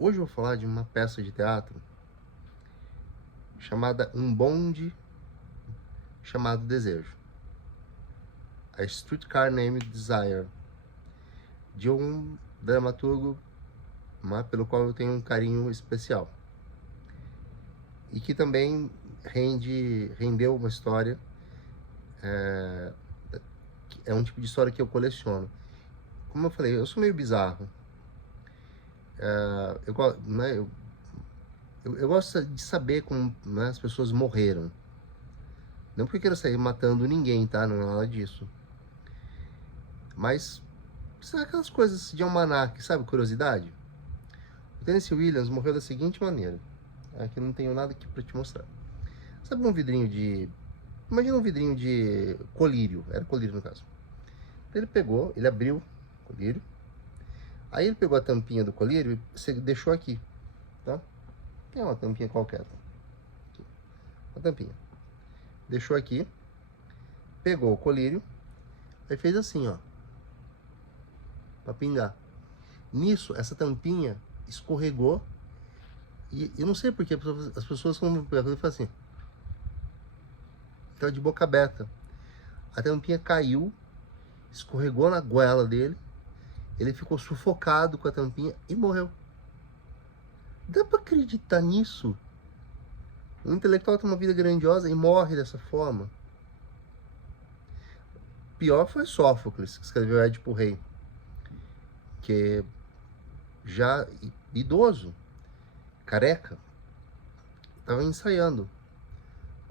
Hoje eu vou falar de uma peça de teatro chamada Um Bonde Chamado Desejo. A Streetcar Named Desire, de um dramaturgo pelo qual eu tenho um carinho especial. E que também rendeu uma história, é um tipo de história que eu coleciono. Como eu falei, eu sou meio bizarro. Eu gosto de saber como, né, as pessoas morreram. Não porque eu quero sair matando ninguém, tá? Não é nada disso. Mas, sabe aquelas coisas de almanaque, sabe? Curiosidade. O Tennessee Williams morreu da seguinte maneira. Aqui eu não tenho nada aqui pra te mostrar. Sabe um vidrinho de... Imagina um vidrinho de colírio. Era colírio no caso. Então ele abriu o colírio. Aí ele pegou a tampinha do colírio e deixou aqui, tá? É uma tampinha qualquer. Aqui. Uma tampinha. Deixou aqui. Pegou o colírio. Aí fez assim, ó. Pra pingar. Nisso, essa tampinha escorregou. E eu não sei porquê, as pessoas quando falam assim. Tava de boca aberta. A tampinha caiu, escorregou na goela dele. Ele ficou sufocado com a tampinha e morreu. Dá pra acreditar nisso? Um intelectual tem uma vida grandiosa e morre dessa forma. Pior foi Sófocles, que escreveu Édipo Rei, que já idoso, careca, estava ensaiando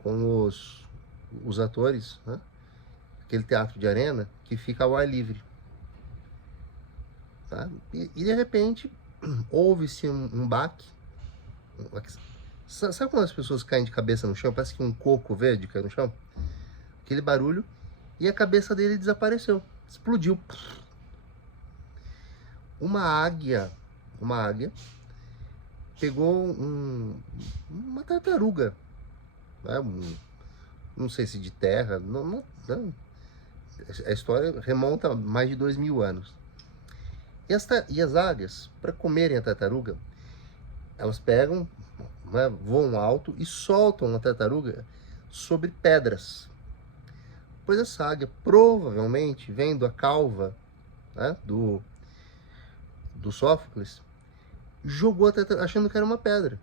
com os atores, né? Aquele teatro de arena que fica ao ar livre. Tá? E de repente houve-se um baque. Sabe quando as pessoas caem de cabeça no chão? Parece que um coco verde cai no chão. Aquele barulho. E a cabeça dele desapareceu. Explodiu. Uma águia pegou uma tartaruga. Né? Não sei se de terra. Não. A história remonta a mais de 2000 anos. E as águias, para comerem a tartaruga, elas pegam, né, voam alto e soltam a tartaruga sobre pedras. Pois essa águia, provavelmente, vendo a calva, né, do Sófocles, jogou a tartaruga achando que era uma pedra.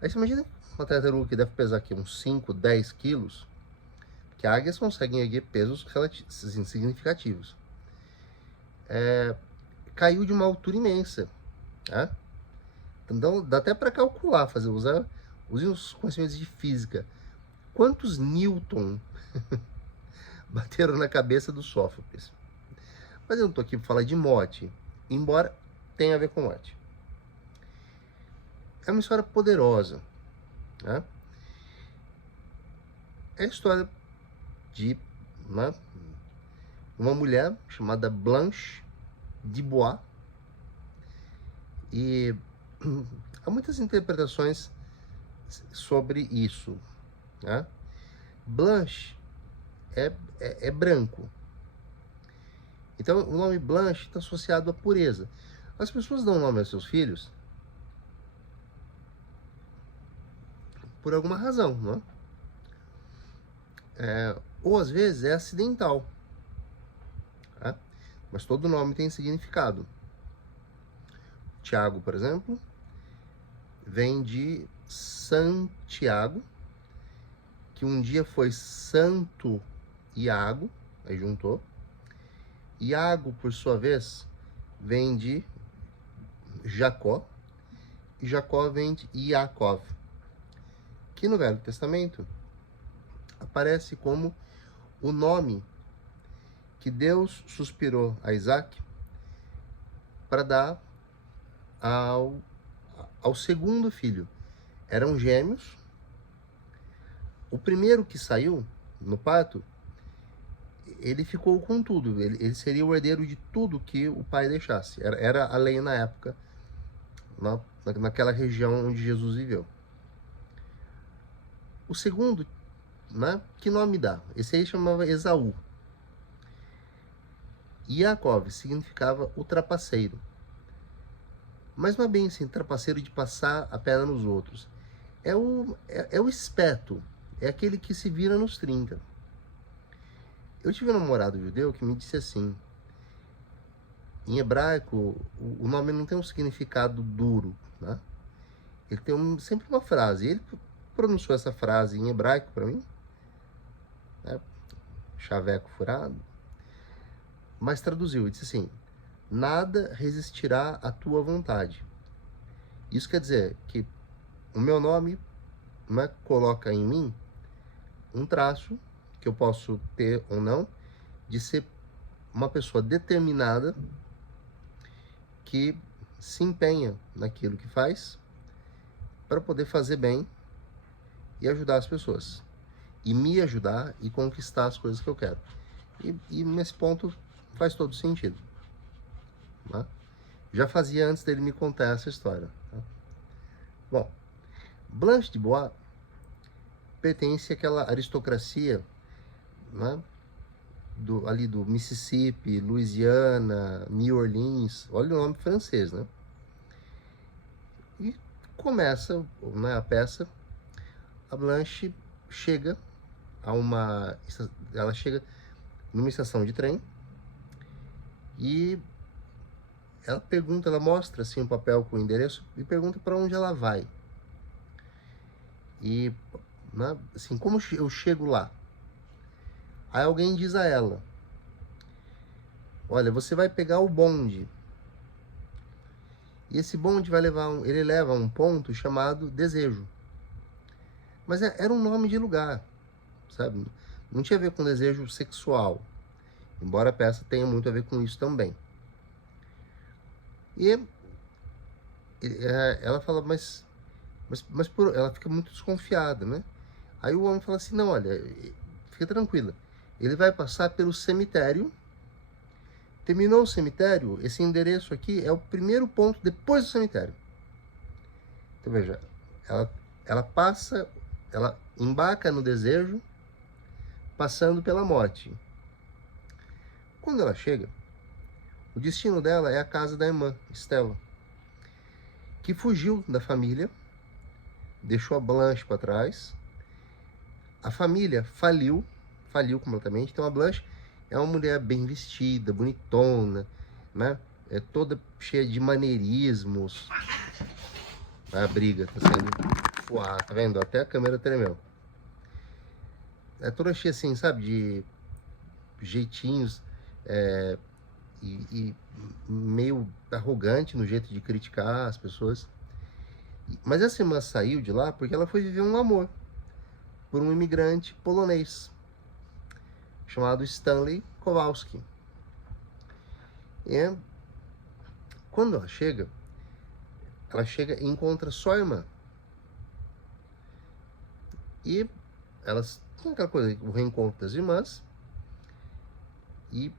Aí você imagina uma tartaruga que deve pesar aqui uns 5, 10 quilos, que águias conseguem erguer pesos significativos. Caiu de uma altura imensa. Né? Então dá até para calcular, use os conhecimentos de física. Quantos Newton bateram na cabeça do Sófocles? Mas eu não estou aqui para falar de morte, embora tenha a ver com morte. É uma história poderosa. Né? É a história de uma mulher chamada Blanche de Bois. E há muitas interpretações sobre isso. Né? Blanche é branco. Então o nome Blanche está associado à pureza. As pessoas dão nome aos seus filhos por alguma razão, não é? Ou às vezes é acidental. Tá? Mas todo nome tem significado. Tiago, por exemplo, vem de Santiago, que um dia foi Santo Iago, aí juntou. Iago, por sua vez, vem de Jacó, e Jacó vem de Iacov, que no Velho Testamento aparece como o nome que Deus suspirou a Isaac para dar ao segundo filho. Eram gêmeos. O primeiro que saiu no parto, ele ficou com tudo. Ele seria o herdeiro de tudo que o pai deixasse. Era a lei na época, naquela região onde Jesus viveu. O segundo, né, que nome dá? Esse aí chamava Esaú. Yaakov significava o trapaceiro. Mas não é bem assim, trapaceiro de passar a perna nos outros. É o espeto, é aquele que se vira nos 30. Eu tive um namorado judeu que me disse assim, em hebraico, o nome não tem um significado duro, né? Ele tem sempre uma frase. Ele pronunciou essa frase em hebraico para mim, né? Chaveco furado, mas traduziu e disse assim: nada resistirá à tua vontade. Isso quer dizer que o meu nome, né, coloca em mim um traço que eu posso ter ou não de ser uma pessoa determinada que se empenha naquilo que faz para poder fazer bem e ajudar as pessoas. E me ajudar e conquistar as coisas que eu quero. E nesse ponto faz todo sentido. Né? Já fazia antes dele me contar essa história. Tá? Bom, Blanche de Bois pertence àquela aristocracia, né, ali do Mississippi, Louisiana, New Orleans. Olha o nome francês, né? E começa, né, a peça. A Blanche chega ela chega numa estação de trem e ela mostra assim um papel com o endereço e pergunta para onde ela vai. E, né, assim, como eu chego lá? Aí alguém diz a ela: olha, você vai pegar o bonde. E esse bonde ele leva a um ponto chamado Desejo. Mas era um nome de lugar, sabe? Não tinha a ver com desejo sexual, embora a peça tenha muito a ver com isso também. E ela fala, ela fica muito desconfiada, né? Aí o homem fala assim: não, olha, fica tranquila, ele vai passar pelo cemitério. Terminou o cemitério, esse endereço aqui é o primeiro ponto depois do cemitério. Então veja, ela embarca no desejo, passando pela morte. Quando ela chega, o destino dela é a casa da irmã, Stella, que fugiu da família, deixou a Blanche para trás. A família faliu completamente. Então a Blanche é uma mulher bem vestida, bonitona, né? É toda cheia de maneirismos. A briga tá sendo... Uau, tá vendo? Até a câmera tremeu. É toda cheia assim, sabe? De jeitinhos e meio arrogante no jeito de criticar as pessoas. Mas essa irmã saiu de lá porque ela foi viver um amor por um imigrante polonês chamado Stanley Kowalski. E quando ela chega e encontra só a irmã. E elas tem aquela coisa, o reencontro das irmãs. E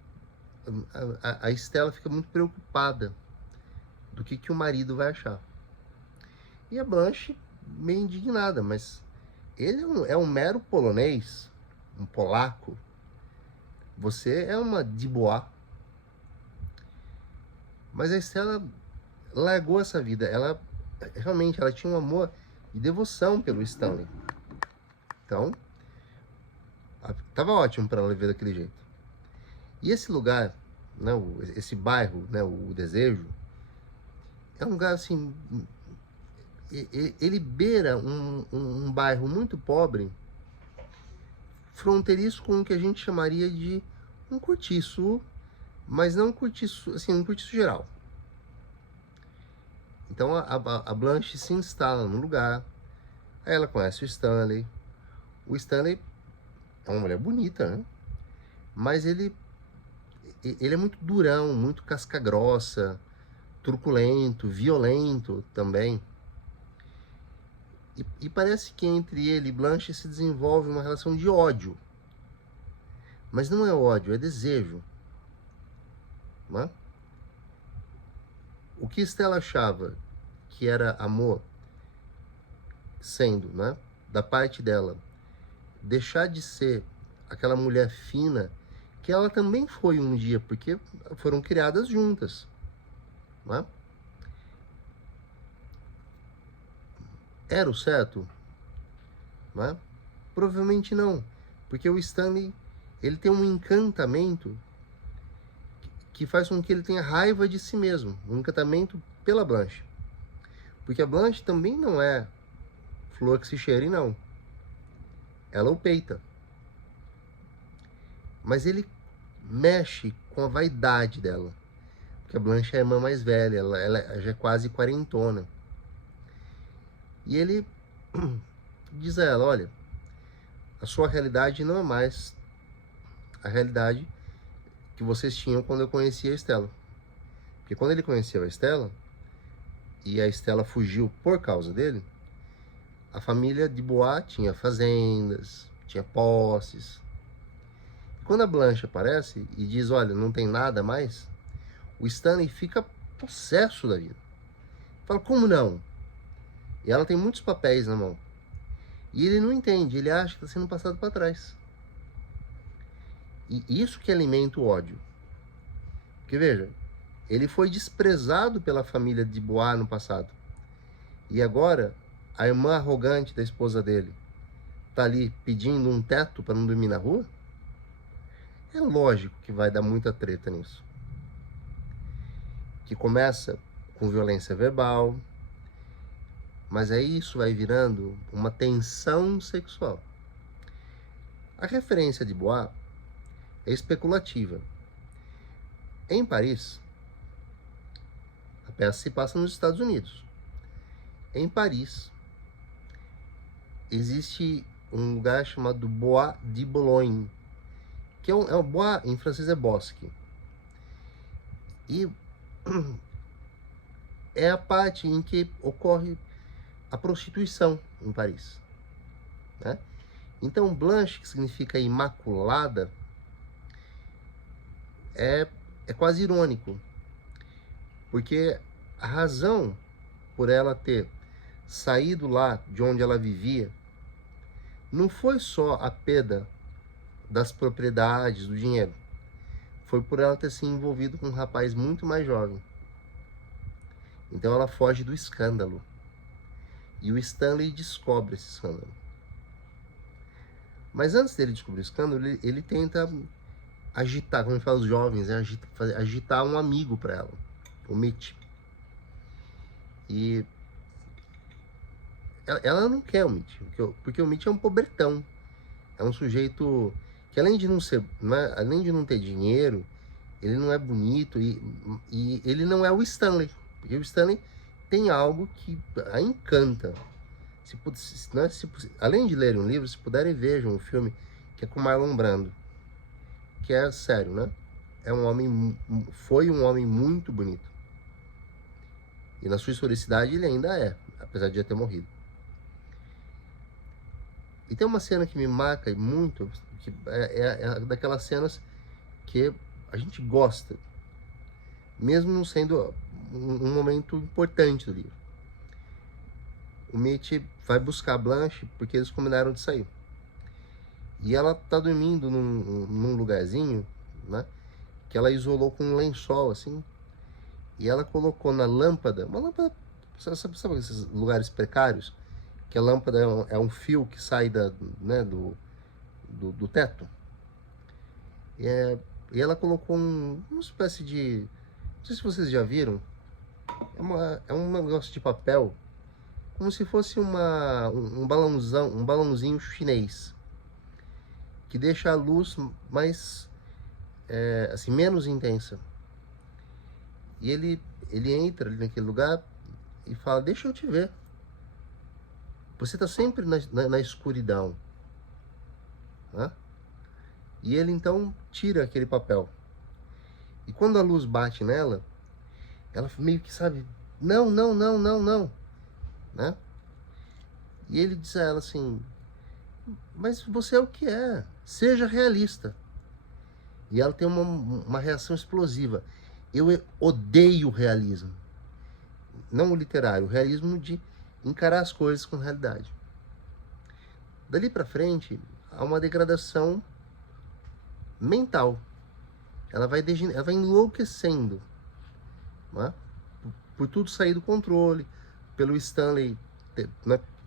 a Stella fica muito preocupada do que o marido vai achar. E a Blanche meio indignada, mas ele é um mero polonês, um polaco. Você é uma de Bois. Mas a Stella largou essa vida. Ela realmente tinha um amor e devoção pelo Stanley. Então, tava ótimo para ela viver daquele jeito. E esse lugar, né, esse bairro, né, o Desejo, é um lugar assim, ele beira um bairro muito pobre, fronteiriço com o que a gente chamaria de um cortiço, mas não um cortiço, assim, um cortiço geral. Então a Blanche se instala no lugar, aí ela conhece o Stanley. O Stanley é uma mulher bonita, né? Mas ele é muito durão, muito casca grossa, truculento, violento também. E parece que entre ele e Blanche se desenvolve uma relação de ódio. Mas não é ódio, é desejo. Né? O que Stella achava que era amor, sendo, né, da parte dela, deixar de ser aquela mulher fina que ela também foi um dia, porque foram criadas juntas. Né? Era o certo? Né? Provavelmente não, porque o Stanley, ele tem um encantamento que faz com que ele tenha raiva de si mesmo, um encantamento pela Blanche. Porque a Blanche também não é flor que se cheire, não. Ela o peita. Mas ele mexe com a vaidade dela. Porque a Blanche é a irmã mais velha, ela já é quase quarentona. E ele diz a ela, olha, a sua realidade não é mais a realidade que vocês tinham quando eu conhecia a Estela. Porque quando ele conheceu a Estela, e a Estela fugiu por causa dele, a família de Bois tinha fazendas, tinha posses. Quando a Blanche aparece e diz, olha, não tem nada mais, o Stanley fica possesso da vida. Fala, como não? E ela tem muitos papéis na mão. E ele não entende, ele acha que está sendo passado para trás. E isso que alimenta o ódio. Porque veja, ele foi desprezado pela família de Bois no passado. E agora, a irmã arrogante da esposa dele está ali pedindo um teto para não dormir na rua? É lógico que vai dar muita treta nisso. Que começa com violência verbal, mas aí isso vai virando uma tensão sexual. A referência de Bois é especulativa. Em Paris, a peça se passa nos Estados Unidos. Em Paris, existe um lugar chamado Bois de Boulogne, que é um bois, em francês é bosque. E é a parte em que ocorre a prostituição em Paris. Né? Então, Blanche, que significa imaculada, é quase irônico, porque a razão por ela ter saído lá de onde ela vivia não foi só a perda das propriedades, do dinheiro, foi por ela ter se envolvido com um rapaz muito mais jovem. Então ela foge do escândalo. E o Stanley descobre esse escândalo. Mas antes dele descobrir o escândalo, ele tenta agitar, como fala os jovens, agitar um amigo para ela, o Mitch. E ela não quer o Mitch, porque o Mitch é um pobretão. É um sujeito que além de não ser, além de não ter dinheiro, ele não é bonito e ele não é o Stanley. Porque o Stanley tem algo que a encanta. Além de lerem um livro, se puderem, vejam um filme que é com Marlon Brando, que é sério, né? Foi um homem muito bonito. E na sua historicidade ele ainda é, apesar de já ter morrido. E tem uma cena que me marca muito, que é daquelas cenas que a gente gosta, mesmo não sendo um momento importante do livro. O Mitch vai buscar a Blanche porque eles combinaram de sair. E ela tá dormindo num lugarzinho, né? Que ela isolou com um lençol, assim. E ela colocou na lâmpada, uma lâmpada, sabe esses lugares precários? Que a lâmpada é um fio que sai né, do teto. E ela colocou uma espécie de... Não sei se vocês já viram. É um negócio de papel, como se fosse um balãozinho chinês, que deixa a luz mais, assim, menos intensa. E ele entra ali naquele lugar e fala, deixa eu te ver. Você está sempre na escuridão. Né? E ele então tira aquele papel. E quando a luz bate nela, ela meio que sabe, não, não, não, não, não. Né? E ele diz a ela assim, mas você é o que é, seja realista. E ela tem uma reação explosiva. Eu odeio o realismo. Não o literário, o realismo de encarar as coisas com realidade. Dali para frente, há uma degradação mental. Ela vai enlouquecendo. Né? Por tudo sair do controle, pelo Stanley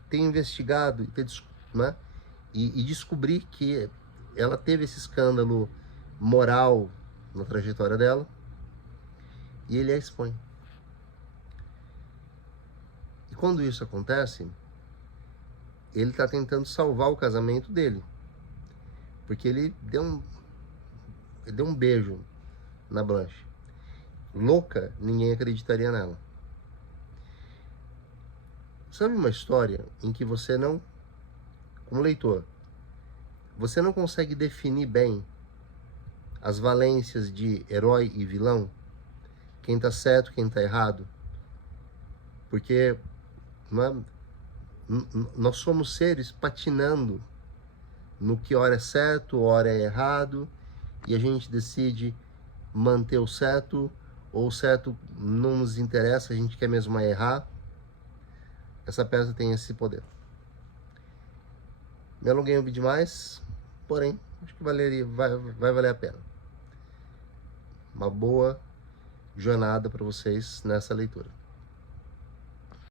ter investigado e ter, né, e descobrir que ela teve esse escândalo moral na trajetória dela, e ele a expõe. E quando isso acontece, ele está tentando salvar o casamento dele, porque ele deu um beijo na Blanche. Louca, ninguém acreditaria nela. Sabe uma história em que você não, como leitor, você não consegue definir bem as valências de herói e vilão? Quem tá certo, quem tá errado? Porque nós somos seres patinando no que hora é certo, hora é errado, e a gente decide manter o certo, ou o certo não nos interessa, a gente quer mesmo errar. Essa peça tem esse poder. Me alonguei demais, porém, acho que vai valer a pena. Uma boa jornada para vocês nessa leitura.